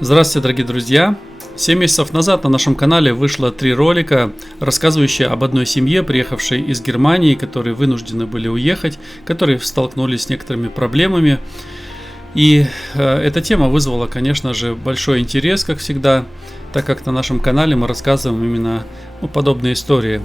Здравствуйте, дорогие друзья! 7 месяцев назад на нашем канале вышло 3 ролика, рассказывающие об одной семье, приехавшей из Германии, которые вынуждены были уехать, которые столкнулись с некоторыми проблемами. И эта тема вызвала, конечно же, большой интерес, как всегда, так как на нашем канале мы рассказываем именно подобные истории.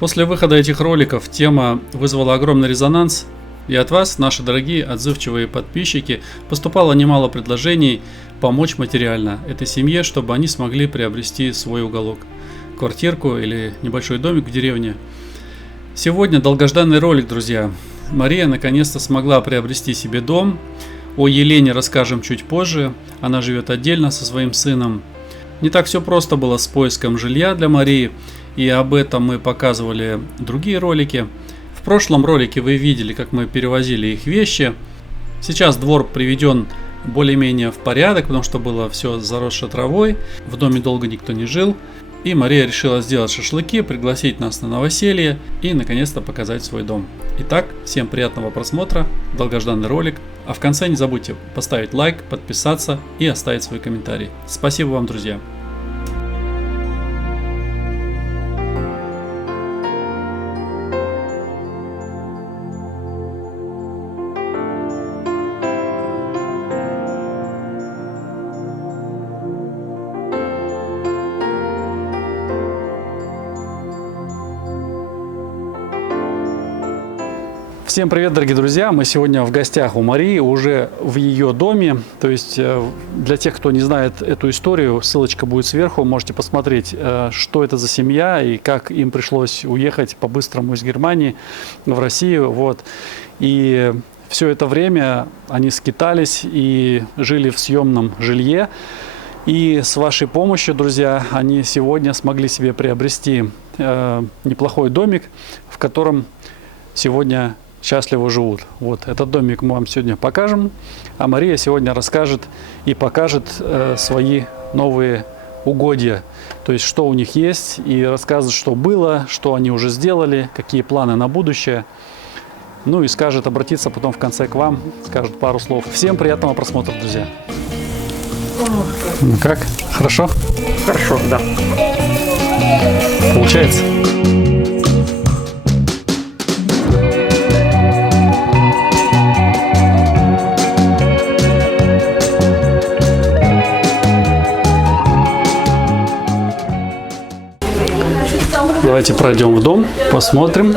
После выхода этих роликов тема вызвала огромный резонанс, и от вас, наши дорогие отзывчивые подписчики, поступало немало предложений помочь материально этой семье, чтобы они смогли приобрести свой уголок, квартирку или небольшой домик в деревне. Сегодня долгожданный ролик, друзья. Мария наконец-то смогла приобрести себе дом. О Елене расскажем чуть позже. Она живет отдельно со своим сыном. Не так все просто было с поиском жилья для Марии, и об этом мы показывали другие ролики. В прошлом ролике вы видели, как мы перевозили их вещи. Сейчас двор приведен более-менее в порядок, потому что было все заросшее травой. В доме долго никто не жил. И Мария решила сделать шашлыки, пригласить нас на новоселье и наконец-то показать свой дом. Итак, всем приятного просмотра, долгожданный ролик. А в конце не забудьте поставить лайк, подписаться и оставить свой комментарий. Спасибо вам, друзья! Всем привет, дорогие друзья! Мы сегодня в гостях у Марии, уже в ее доме. То есть, для тех, кто не знает эту историю, ссылочка будет сверху. Можете посмотреть, что это за семья и как им пришлось уехать по-быстрому из Германии в Россию. Вот. И все это время они скитались и жили в съемном жилье. И с вашей помощью, друзья, они сегодня смогли себе приобрести неплохой домик, в котором сегодня счастливо живут. Вот этот домик мы вам сегодня покажем, а Мария сегодня расскажет и покажет свои новые угодья, то есть что у них есть, и расскажет, что было, что они уже сделали, какие планы на будущее. Ну и скажет, обратиться потом в конце к вам, скажет пару слов. Всем приятного просмотра, друзья. Ну как? Хорошо? Хорошо, да. Получается? Давайте пройдем в дом, посмотрим.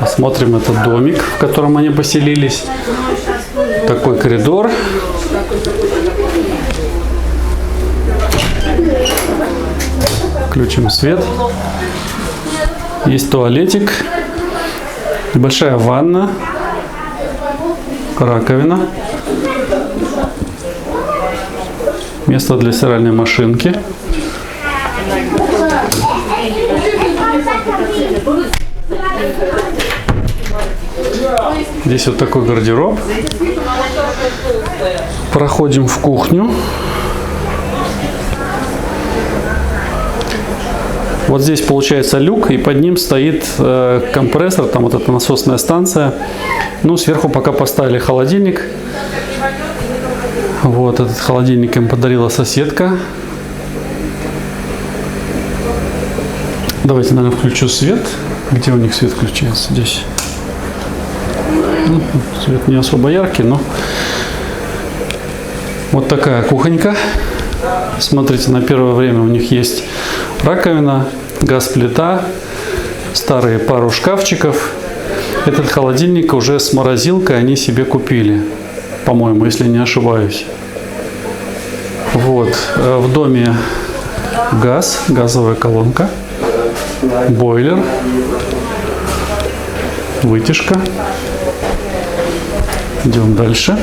Посмотрим этот домик, в котором они поселились. Такой коридор. Включим свет. Есть туалетик. Небольшая ванна. Раковина. Место для стиральной машинки. Здесь вот такой гардероб. Проходим в кухню. Вот здесь получается люк, и под ним стоит компрессор, там вот эта насосная станция. Ну, сверху пока поставили холодильник. Вот этот холодильник им подарила соседка. Давайте, наверное, включу свет. Где у них свет включается? Здесь. Ну, свет не особо яркий, но вот такая кухонька. Смотрите, на первое время у них есть раковина, газ-плита, старые пару шкафчиков. Этот холодильник уже с морозилкой они себе купили, по-моему, если не ошибаюсь. Вот, в доме газ, газовая колонка, бойлер, вытяжка. Идем дальше.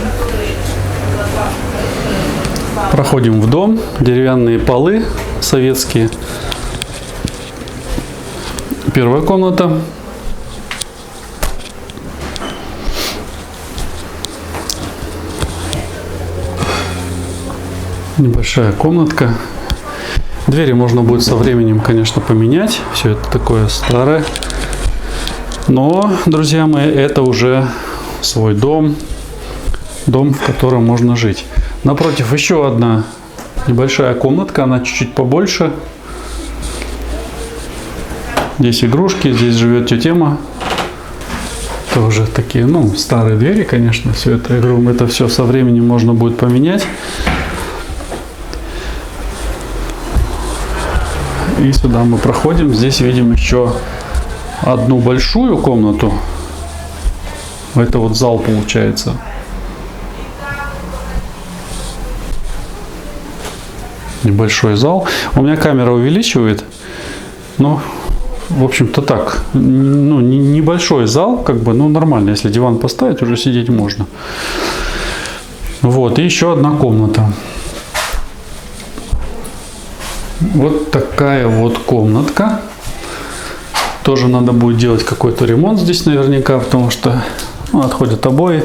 Проходим в дом. Деревянные полы советские. Первая комната. Небольшая комнатка. Двери можно будет со временем, конечно, поменять. Все это такое старое. Но, друзья мои, это уже свой дом. Дом, в котором можно жить. Напротив еще одна небольшая комнатка. Она чуть-чуть побольше. Здесь игрушки. Здесь живет тетя Ма. Тоже такие, ну, старые двери, конечно. Все это, это все со временем можно будет поменять. И сюда мы проходим. Здесь видим еще одну большую комнату. Это вот зал получается. Небольшой зал. У меня камера увеличивает. Но, в общем-то так. Ну, небольшой зал, как бы, ну, нормально. Если диван поставить, уже сидеть можно. Вот. И еще одна комната. Вот такая вот комнатка. Тоже надо будет делать какой-то ремонт здесь наверняка, потому что, ну, отходят обои.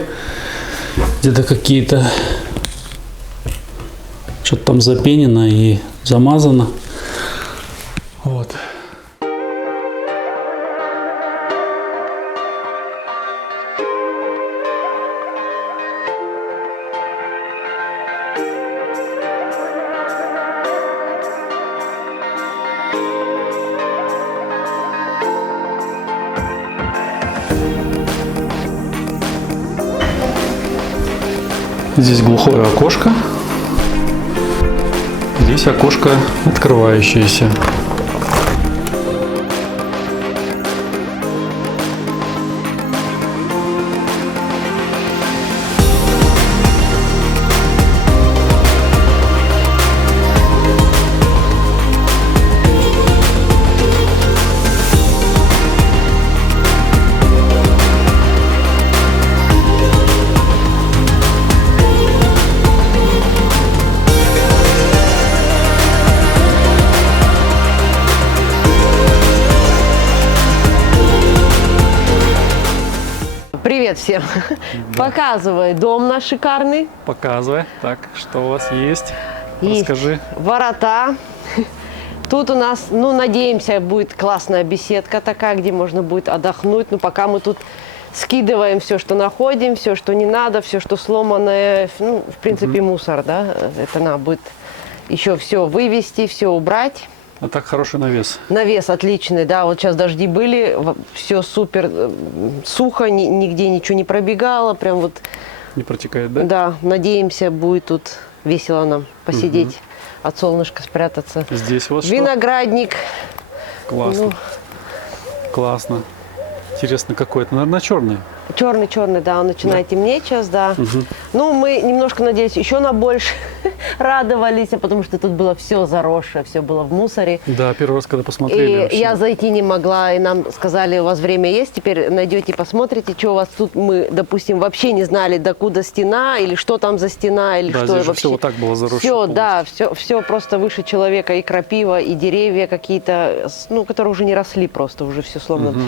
Где-то какие-то... Что-то там запенено и замазано. Вот. Здесь глухое окошко. Здесь окошко открывающееся. Привет всем! Да. Показывай дом наш шикарный. Показывай. Так, что у вас есть? Есть расскажи. Ворота. Тут у нас, ну, надеемся, будет классная беседка такая, где можно будет отдохнуть. Но пока мы тут скидываем все, что находим, все, что не надо, все, что сломанное. Ну, в принципе, мусор, да. Это надо будет еще все вывести, все убрать. А так хороший навес. Навес отличный, да. Вот сейчас дожди были, все супер сухо, нигде ничего не пробегало, прям вот. Не протекает, да? Да, надеемся, будет тут весело нам посидеть, от солнышка спрятаться. Здесь вот виноградник. Классно. Ну, классно. Интересно, какой это, наверное, черный. Черный, да, он начинает темнеть сейчас, да. Ну, мы немножко надеялись еще на больше, радовались, потому что тут было все заросшее, все было в мусоре. Да, первый раз, когда посмотрели. И я зайти не могла, и нам сказали, у вас время есть, теперь найдете, посмотрите, что у вас тут. Мы, допустим, вообще не знали, докуда стена, или что там за стена, или да, что здесь вообще. Все вот так было заросшее. Все, да, все просто выше человека, и крапива, и деревья какие-то, ну, которые уже не росли просто, уже все сломано.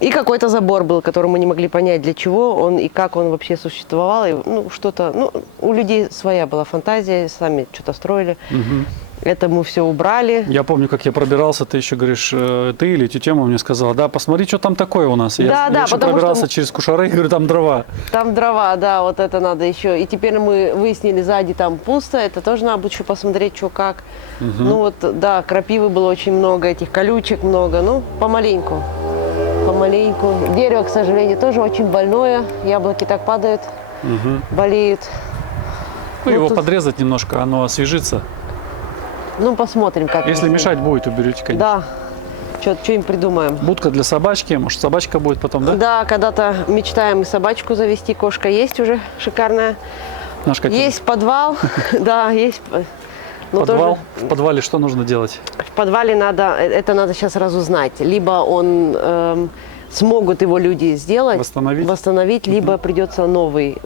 И какой-то забор был, который мы не могли понять, для чего он и как он вообще существовал. И, ну, что-то, ну, у людей своя была фантазия, сами что-то строили. Это мы все убрали. Я помню, как я пробирался, ты еще говоришь, ты или тетя Ма мне сказала, да, посмотри, что там такое у нас. Да, я еще пробирался через кушары и говорю, там дрова. Там дрова, да, вот это надо еще. И теперь мы выяснили, сзади там пусто, это тоже надо будет еще посмотреть, что как. Ну вот, да, крапивы было очень много, этих колючек много, ну, помаленьку. Помаленьку. Дерево, к сожалению, тоже очень больное. Яблоки так падают, болеют. Ну, его тут подрезать немножко, оно освежится. Ну, посмотрим, как. Если мешать будет, уберете, конечно. Да. Что-нибудь придумаем. Будка для собачки, может, собачка будет потом, да? Да, когда-то мечтаем и собачку завести. Кошка есть уже шикарная. Наш котенок. Есть подвал. Да, есть. Подвал. В подвале что нужно делать? В подвале это надо сейчас разузнать. Либо он смогут его люди сделать, восстановить, либо придется новый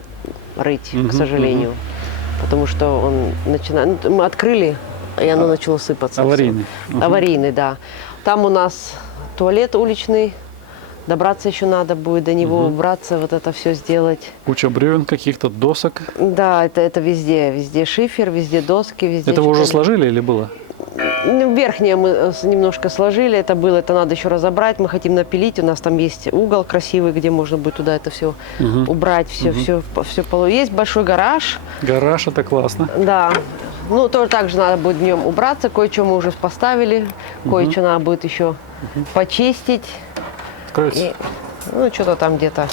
рыть, к сожалению. потому что он начинает... Ну, мы открыли, и оно начало сыпаться. Аварийный. Аварийный, да. Там у нас туалет уличный. Добраться еще надо будет до него, убраться, вот это все сделать. Куча бревен каких-то, досок. Да, это везде. Везде шифер, везде доски, везде... Это вы уже что-то. сложили или было? Ну, верхнее мы немножко сложили, это надо еще разобрать, мы хотим напилить, у нас там есть угол красивый, где можно будет туда это все убрать, все есть большой гараж. Гараж, это классно. Да, ну тоже так же надо будет днем убраться, кое-что мы уже поставили, кое-что надо будет еще почистить. Откроется? И, ну, что-то там где-то.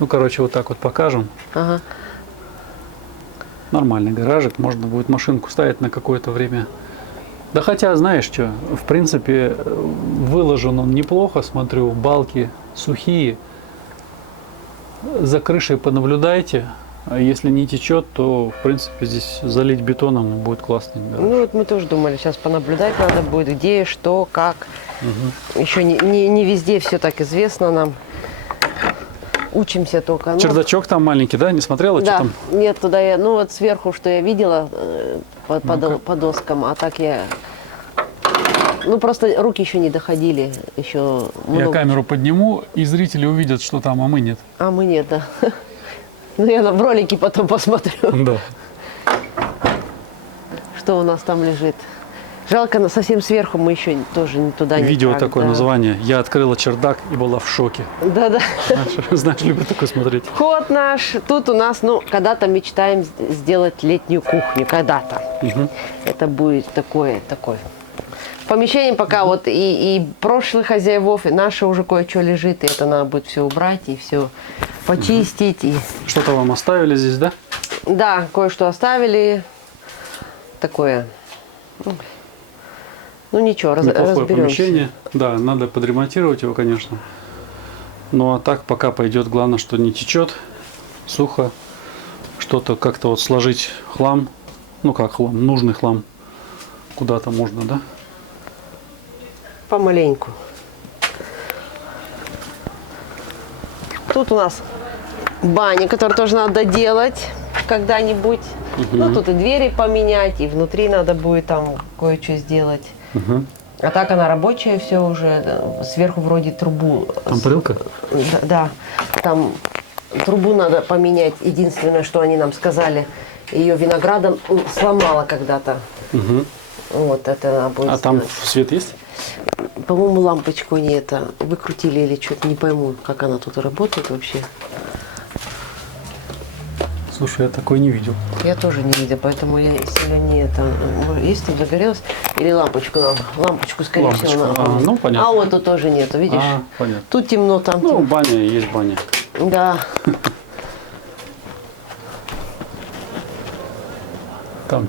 Ну, короче, вот так вот покажем. Ага. Нормальный гаражик, можно будет машинку ставить на какое-то время. Да хотя, знаешь что, в принципе, выложен он неплохо, смотрю, балки сухие. За крышей понаблюдайте, а если не течет, то, в принципе, здесь залить бетоном и будет классный гараж. Ну, вот мы тоже думали, сейчас понаблюдать надо будет, где, что, как. Еще не везде все так известно нам. Учимся только. Ну, Чердачок там маленький, да? Не смотрела, да, что там? нет, туда я, ну вот сверху, что я видела по доскам, а так я, ну просто руки еще не доходили, еще Я много. камеру подниму, и зрители увидят, что там, а мы нет. А мы нет, да. Ну я в ролике потом посмотрю, Да. что у нас там лежит. Жалко, но совсем сверху мы еще тоже туда не Видео так, такое да. название. Я открыла чердак и была в шоке. Да-да. Знаешь, любят такое смотреть. Вход наш. Тут у нас, ну, когда-то мечтаем сделать летнюю кухню. Когда-то. Это будет такое. В помещении пока вот и прошлых хозяевов, и наше уже кое-что лежит. И это надо будет все убрать и все почистить. И... Что-то вам оставили здесь, да? Да, кое-что оставили. Такое. Ну ничего, Неплохое разберемся. помещение. Да, надо подремонтировать его, конечно. Ну а так пока пойдет. Главное, что не течет, сухо. Что-то как-то вот сложить хлам. Ну как хлам, нужный хлам. Куда-то можно, да? Помаленьку. Тут у нас баня, которую тоже надо доделать когда-нибудь. Ну, тут и двери поменять, и внутри надо будет там кое-что сделать. А так она рабочая, все уже. Сверху вроде трубу. Там парилка? Да, там трубу надо поменять. Единственное, что они нам сказали, ее виноградом сломала когда-то. Вот это надо будет А там сделать. свет есть? По-моему, лампочку они это выкрутили или что-то, не пойму, как она тут работает вообще. Слушай, я такой не видел. Я тоже не видела, поэтому я сильно не это. Есть там загорелось? Или лампочку надо? Лампочку, скорее всего, надо. Ну, понятно. А вот тут тоже нету, видишь? Понятно. Тут темно, там Ну, темно. баня есть баня. Да. Там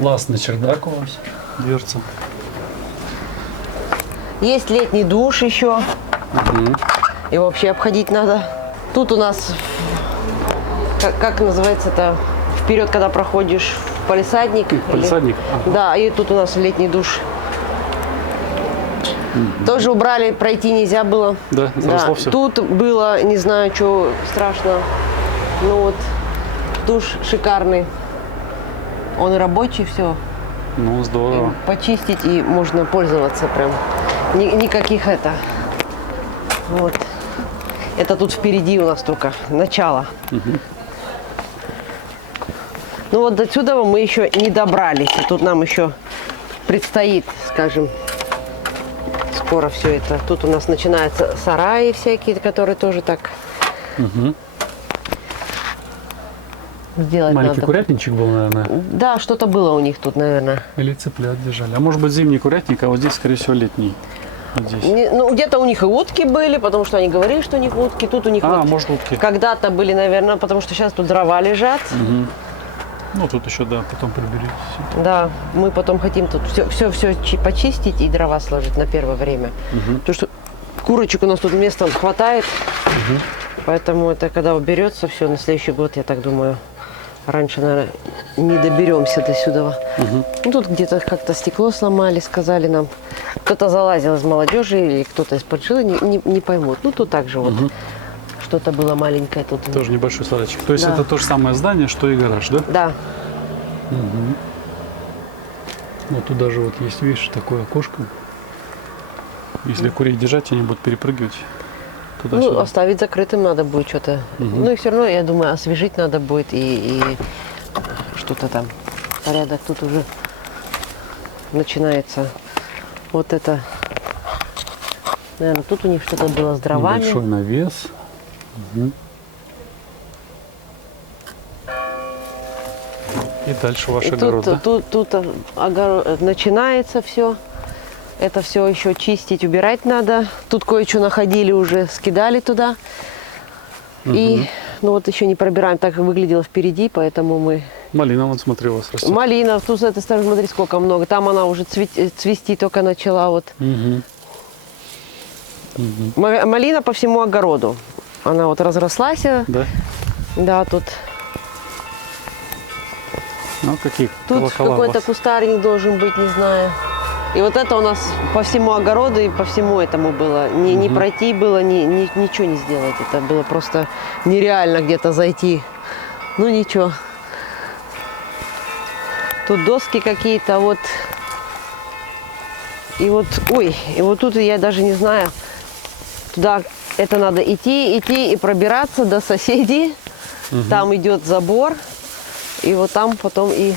классный чердак у вас. Дверца. Есть летний душ еще. И вообще обходить надо. Тут у нас, как называется это, вперед, когда проходишь в палисадник. Палисадник? Ага. Да, и тут у нас летний душ. Тоже убрали, пройти нельзя было. Да, заросло все. Тут было, не знаю, что страшно. Ну вот, душ шикарный. Он и рабочий, все. Ну, здорово. Почистить и можно пользоваться прям. Никаких это. Вот. Это тут впереди у нас только начало. Ну вот до сюда мы еще не добрались. И тут нам еще предстоит, скажем, скоро все это. Тут у нас начинаются сараи всякие, которые тоже так сделать Маленький надо. курятничек был, наверное. Да, что-то было у них тут, наверное. Или цыплят держали. А может быть зимний курятник, а вот здесь, скорее всего, летний. Вот здесь. Ну, где-то у них и утки были, потому что они говорили, что у них утки. Тут у них вот может утки. когда-то были, наверное, потому что сейчас тут дрова лежат. Ну, тут еще, да, потом приберите. Да, мы потом хотим тут все почистить и дрова сложить на первое время. Потому что курочек у нас тут места хватает. Поэтому это когда уберется все на следующий год, я так думаю. Раньше, наверное, не доберемся до сюда. Ну, тут где-то как-то стекло сломали, сказали нам. Кто-то залазил из молодежи или кто-то из поджилы, не поймут. Ну, тут также вот что-то было маленькое тут. Тоже небольшой садочек. То есть Да. это то же самое здание, что и гараж, да? Да, Угу. Вот тут даже вот есть, видишь, такое окошко. Если курей держать, они будут перепрыгивать туда-сюда. Ну, оставить закрытым надо будет что-то. Ну и все равно, я думаю, освежить надо будет и что-то там. Порядок тут уже начинается. Вот это, наверное, тут у них что-то было с дровами. Большой навес. Угу. И дальше ваш И огород, да? тут огород, начинается все. Это все еще чистить, убирать надо. Тут кое-что находили уже, скидали туда. И, ну вот еще не пробираем, так выглядело впереди, поэтому мы... Малина, вон смотри, у вас растет. Малина, тут с этой стороны, смотри, сколько много. Там она уже цвести только начала. Вот. Малина по всему огороду. Она вот разрослась. Да? Да, тут... Ну, какие Тут какой-то кустарник должен быть, не знаю. И вот это у нас по всему огороду и по всему этому было. Не пройти было, ничего не сделать. Это было просто нереально где-то зайти. Ну ничего. Тут доски какие-то вот. И вот, ой, и вот тут я даже не знаю. Туда это надо идти и пробираться до соседей. Там идет забор. И вот там потом и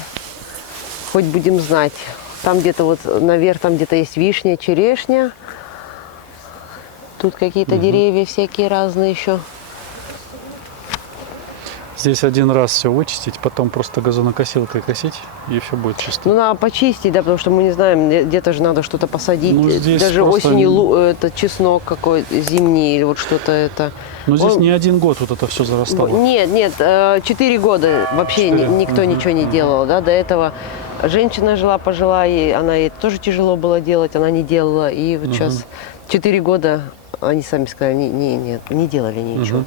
хоть будем знать. Там где-то вот наверх, там где-то есть вишня, черешня. Тут какие-то деревья всякие разные еще. Здесь один раз все вычистить, потом просто газонокосилкой косить, и все будет чисто. Ну, надо почистить, да, потому что мы не знаем, где-то же надо что-то посадить. Ну, здесь даже просто... осенью это чеснок какой-то зимний или вот что-то это. Но здесь не один год вот это все зарастало. Нет, 4 года вообще 4. Никто ничего не делал, да, до этого женщина жила пожилая, и она ей тоже тяжело было делать, она не делала, и вот сейчас 4 года они сами сказали, не делали ничего.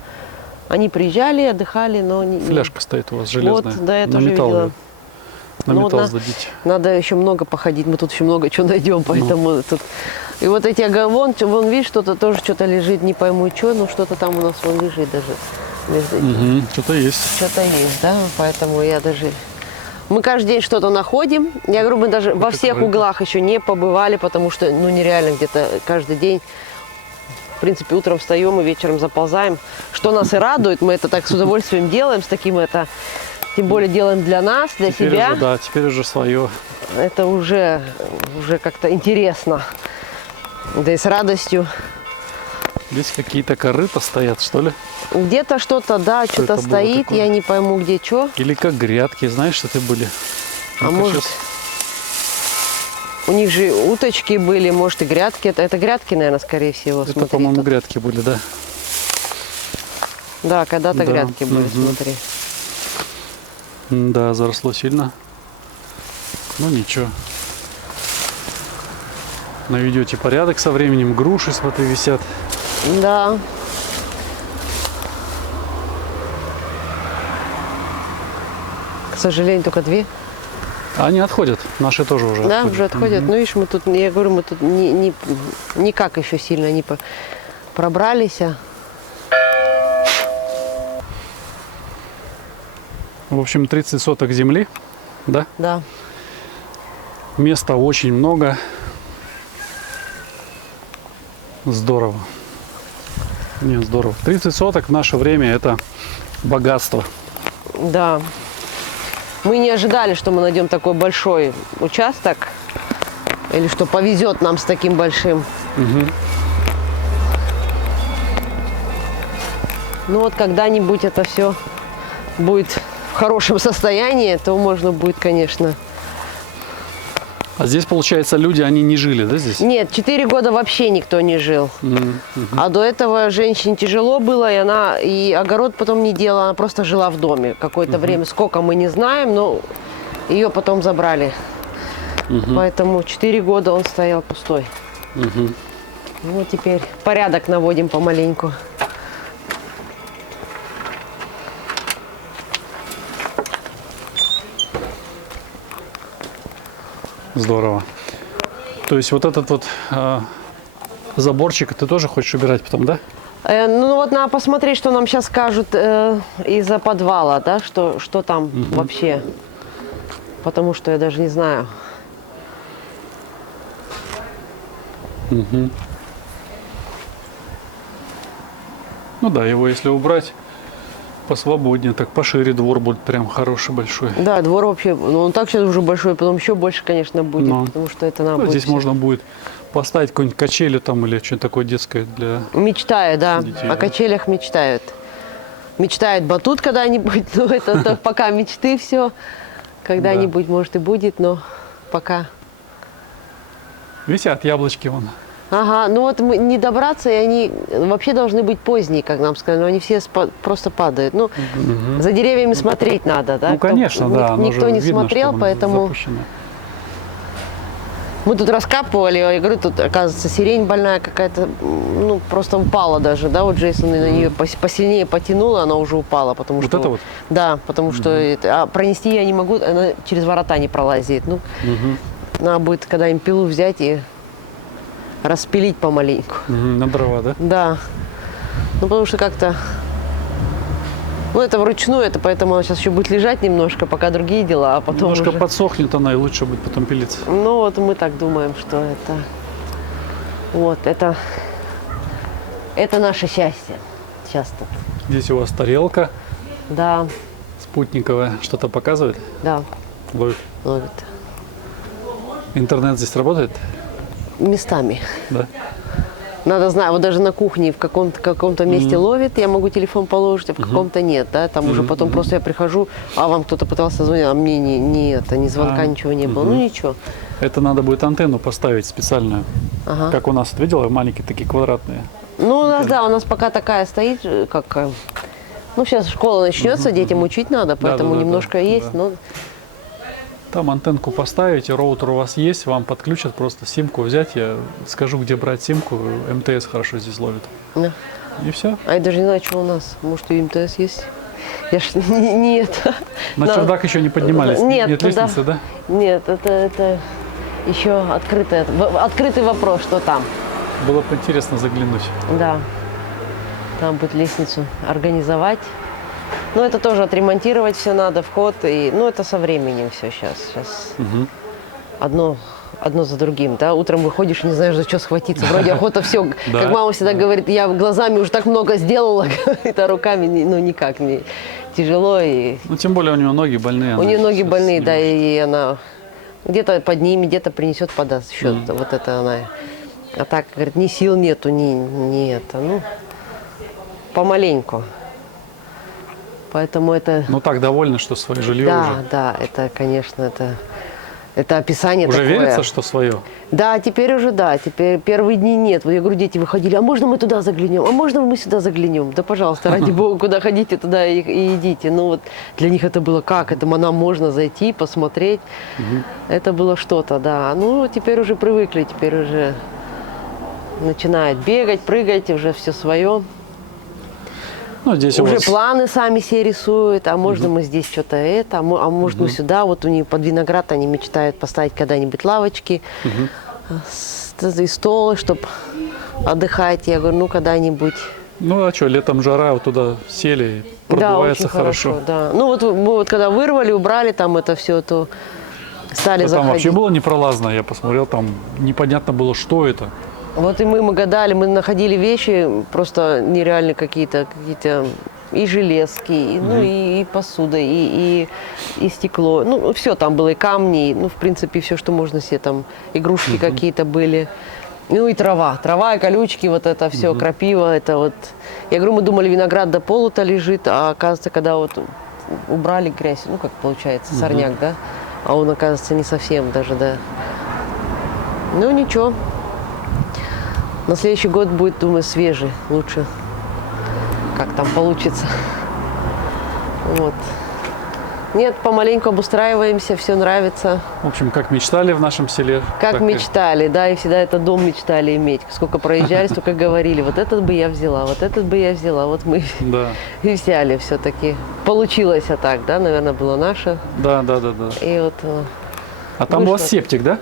Они приезжали, отдыхали, но... Фляжка стоит у вас железная. Вот, да, я тоже металл видела. На Ну, металл сдадите. Надо еще много походить, мы тут еще много чего найдем, поэтому тут... И вот эти, вон видишь, что-то тоже что-то лежит, не пойму что, но что-то там у нас вон лежит даже. Между этим. Что-то есть. Что-то есть, да, поэтому я даже... Мы каждый день что-то находим. Я говорю, мы даже во всех углах еще не побывали, потому что, ну, нереально где-то каждый день. В принципе, утром встаем и вечером заползаем. Что нас и радует, мы это так с удовольствием делаем, с таким это, тем более делаем для нас, для теперь себя. Уже, да, теперь уже свое. Это уже как-то интересно. Да и с радостью. Здесь какие-то корыта стоят, что ли? Где-то что-то, да, что-то стоит, я не пойму, где что. Или как грядки, знаешь, что это были? А может, у них же уточки были, может, и грядки. Это грядки, наверное, скорее всего. Это, смотри, по-моему, тут. грядки были, да. Да, когда-то Да. грядки были, смотри. Да, заросло сильно. Ну ничего. Наведете порядок со временем. Груши, смотри, висят. Да. К сожалению, только 2. Они отходят. Наши тоже уже Да, отходят. уже отходят. Ну, видишь, мы тут, я говорю, мы тут никак еще сильно не пробрались. В общем, 30 соток земли, да? Да. Места очень много. Здорово. Не, здорово. 30 соток в наше время это богатство. Да. Мы не ожидали, что мы найдем такой большой участок. Или что повезет нам с таким большим. Ну вот когда-нибудь это все будет в хорошем состоянии, то можно будет, конечно. А здесь, получается, люди, они не жили, да, здесь? Нет, 4 года вообще никто не жил. А до этого женщине тяжело было, и она и огород потом не делала, она просто жила в доме какое-то время. Сколько мы не знаем, но ее потом забрали. Поэтому 4 года он стоял пустой. Вот теперь порядок наводим помаленьку. Здорово. То есть вот этот вот заборчик ты тоже хочешь убирать потом, да? Ну вот надо посмотреть, что нам сейчас скажут из-за подвала, да, что там вообще. Потому что я даже не знаю. Угу. Ну да, его если убрать посвободнее, так пошире двор будет прям хороший, большой. Да, двор вообще, ну он так сейчас уже большой, потом еще больше, конечно, будет, Ну. потому что это нам Ну, будет здесь всё. можно будет поставить какую-нибудь качели там или что-нибудь такое детское для... Мечтаю, да, детей, о да. качелях мечтают. Мечтают батут когда-нибудь, но это пока мечты все. Когда-нибудь, может, и будет, но пока. Висят яблочки вон. Ага, ну вот мы не добраться, и они вообще должны быть поздние, как нам сказали, но они все просто падают. Ну, за деревьями смотреть надо, да? Ну, конечно, да. оно Никто же не видно, смотрел, что оно поэтому запущено. мы тут раскапывали, я говорю, тут, оказывается, сирень больная какая-то, ну, просто упала даже, да, вот Джейсон на нее посильнее потянула, она уже упала, потому Вот что... это вот? Да, потому что а пронести я не могу, она через ворота не пролазит. Ну, надо будет когда-нибудь пилу взять и распилить помаленьку. На дрова, да? Да. Ну, потому что как-то... Ну, это вручную, это поэтому она сейчас еще будет лежать немножко, пока другие дела, а потом Немножко уже... подсохнет она и лучше будет потом пилиться. Ну, вот мы так думаем, что это... Вот, это наше счастье. Сейчас тут. Здесь у вас тарелка Да, спутниковая. Что-то показывает? да, Ловит. ловит. Интернет здесь работает? Местами. Да. Надо знать, вот даже на кухне в каком-то месте ловит, я могу телефон положить, а в каком-то нет, да, там уже потом просто я прихожу, а вам кто-то пытался звонить, а мне ни звонка, ничего не было, ну ничего. Это надо будет антенну поставить специальную. Ага. Как у нас, вот видела, маленькие такие квадратные. Ну, у нас, да, у нас пока такая стоит, как, ну, сейчас школа начнется, детям учить надо, поэтому Да-да-да, немножко есть, да. но Там антенку поставить, роутер у вас есть, вам подключат просто симку взять. Я скажу, где брать симку. МТС хорошо здесь ловит. да. И все. А я даже не знаю, что у нас, может, и МТС есть. Я ж не это. На Но- чердак еще не поднимались. Нет, Нет туда- лестницы, да? Нет, это еще открытый вопрос, что там. Было бы интересно заглянуть. Да, там будет лестницу организовать. Но это тоже отремонтировать все надо, вход. И, ну, это со временем все сейчас. Одно за другим, да. Утром выходишь и не знаешь, за что схватиться. Вроде охота все. Да, Как мама всегда говорит, я глазами уже так много сделала, говорит, а руками, ну, никак не тяжело. И Ну, тем более у него ноги больные. у она нее ноги сейчас больные, не да, может. и она где-то поднимет, где-то принесет, подаст счет. Вот это она. А так, говорит, ни сил нету, ни это. Ну, помаленьку. Поэтому это... Ну так довольны, что свое жилье Да, уже. да, это, конечно, это описание Уже такое. верится, что свое? Да, теперь уже да, теперь первые дни нет. Вот я говорю, дети выходили, а можно мы туда заглянем, а можно мы сюда заглянем? Да, пожалуйста, ради бога, куда хотите, туда и идите. Ну вот для них это было как? Это нам можно зайти, посмотреть. Это было что-то, да. Ну, теперь уже привыкли, теперь уже начинают бегать, прыгать, уже все свое. Ну, здесь у Уже вас... планы сами себе рисуют, а можно мы здесь что-то это, а может мы сюда, вот у них под виноград они мечтают поставить когда-нибудь лавочки и стол, чтобы отдыхать. Я говорю, ну когда-нибудь. Ну, а что, летом жара, вот туда сели, и Да, продувается очень хорошо. да. Ну вот мы вот когда вырвали, убрали там это все, то стали Да там заходить. вообще было непролазно, я посмотрел, там непонятно было, что это. Вот и мы гадали, мы находили вещи просто нереальные какие-то и железки, и, ну, и посуда, и стекло. Ну, все там было, и камни, ну, в принципе, все, что можно себе там, игрушки какие-то были. Ну, и трава и колючки, вот это все, крапива, это вот. Я говорю, мы думали, виноград до полу-то лежит, а оказывается, когда вот убрали грязь, ну, как получается, сорняк, да, а он, оказывается, не совсем даже, да. Ну, ничего. На следующий год будет, думаю, свежий, лучше, как там получится. Вот. Нет, помаленьку обустраиваемся, все нравится. В общем, как мечтали в нашем селе. Как так и- мечтали, да, и всегда этот дом мечтали иметь. Сколько проезжали, столько говорили, вот этот бы я взяла, вот этот бы я взяла. Вот мы Да, и взяли все-таки. Получилось так, да, наверное, было наше. да. И вот... А там у вас Вышло. септик, да?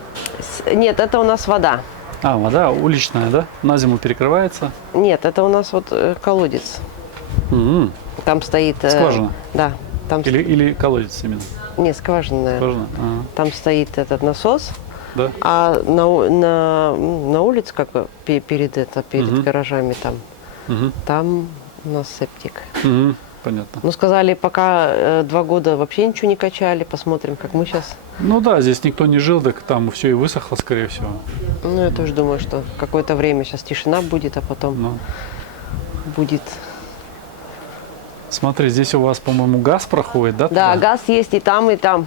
Нет, это у нас вода. А, вода уличная, да? На зиму перекрывается. Нет, это у нас вот колодец. М. Там стоит... Скважина? Да. Там Или колодец именно? Не, скважинная. Скважина? Ага. Там стоит этот насос, Да? а на улице, как бы перед гаражами там у нас септик. Угу. Понятно. Ну, сказали, пока 2 года вообще ничего не качали, посмотрим, как мы сейчас. Ну да, здесь никто не жил, так там все и высохло, скорее всего. Ну, я тоже думаю, что какое-то время сейчас тишина будет, а потом Ну. будет. Смотри, здесь у вас, по-моему, газ проходит, да? Да, туда? газ есть и там, и там.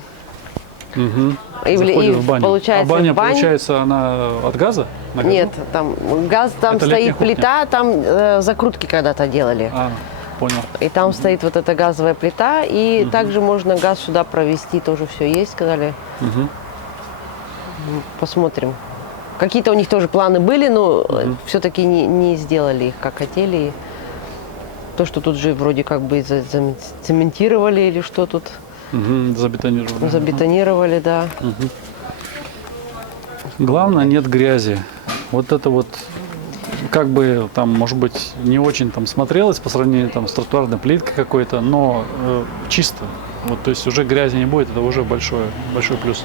Угу. И Заходит в баню. получается, а баня, в бане- получается, она от газа? На газу? Нет, там газ, там Это летняя стоит кухня. плита, там закрутки когда-то делали. А, понял. И там стоит вот эта газовая плита, и также можно газ сюда провести, тоже все есть, сказали. Угу. Посмотрим. Какие-то у них тоже планы были, но все-таки не сделали их, как хотели. И то, что тут же вроде как бы цементировали или что тут, Угу. Забетонировали. забетонировали, да. Главное, нет грязи. Вот это вот, как бы там, может быть, не очень там смотрелось по сравнению там с тротуарной плиткой какой-то, но чисто. Вот, то есть уже грязи не будет, это уже большой плюс.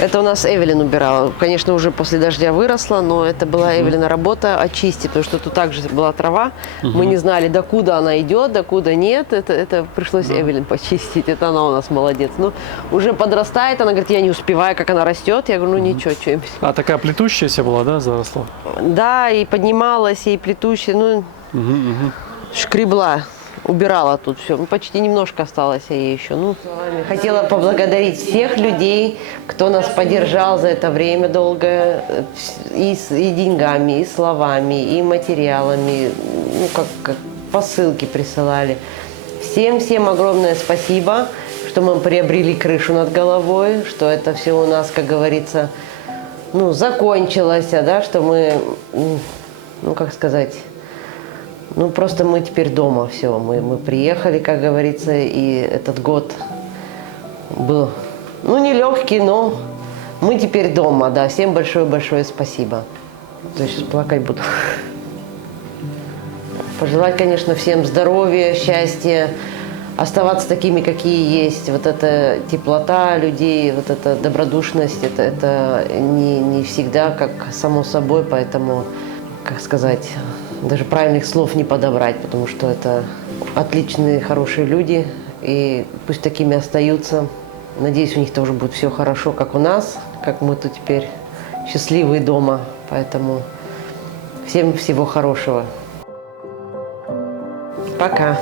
Это у нас Эвелин убирала. Конечно, уже после дождя выросла, но это была Эвелина работа очистить, потому что тут также была трава. Мы не знали, докуда она идет, докуда нет. Это пришлось Эвелин почистить. Это она у нас молодец. Ну, уже подрастает, она говорит, я не успеваю, как она растет. Я говорю, ну ничего, что-нибудь. А такая плетущаяся была, да, заросла? Да, и поднималась, и плетущая, ну, шкребла. Убирала тут все. Ну, почти немножко осталось ей еще. Ну, хотела поблагодарить всех людей, кто нас поддержал за это время долгое. И деньгами, и словами, и материалами. Ну, как посылки присылали. Всем огромное спасибо, что мы приобрели крышу над головой, что это все у нас, как говорится, ну, закончилось, да, что мы, ну, как сказать... Ну, просто мы теперь дома, все. Мы приехали, как говорится, и этот год был, ну, нелегкий, но мы теперь дома, да. Всем большое-большое спасибо. То есть сейчас плакать буду. Пожелать, конечно, всем здоровья, счастья, оставаться такими, какие есть. Вот эта теплота людей, вот эта добродушность, это не всегда как само собой, поэтому, как сказать... Даже правильных слов не подобрать, потому что это отличные, хорошие люди, и пусть такими остаются. Надеюсь, у них тоже будет все хорошо, как у нас, как мы тут теперь счастливые дома. Поэтому всем всего хорошего. Пока.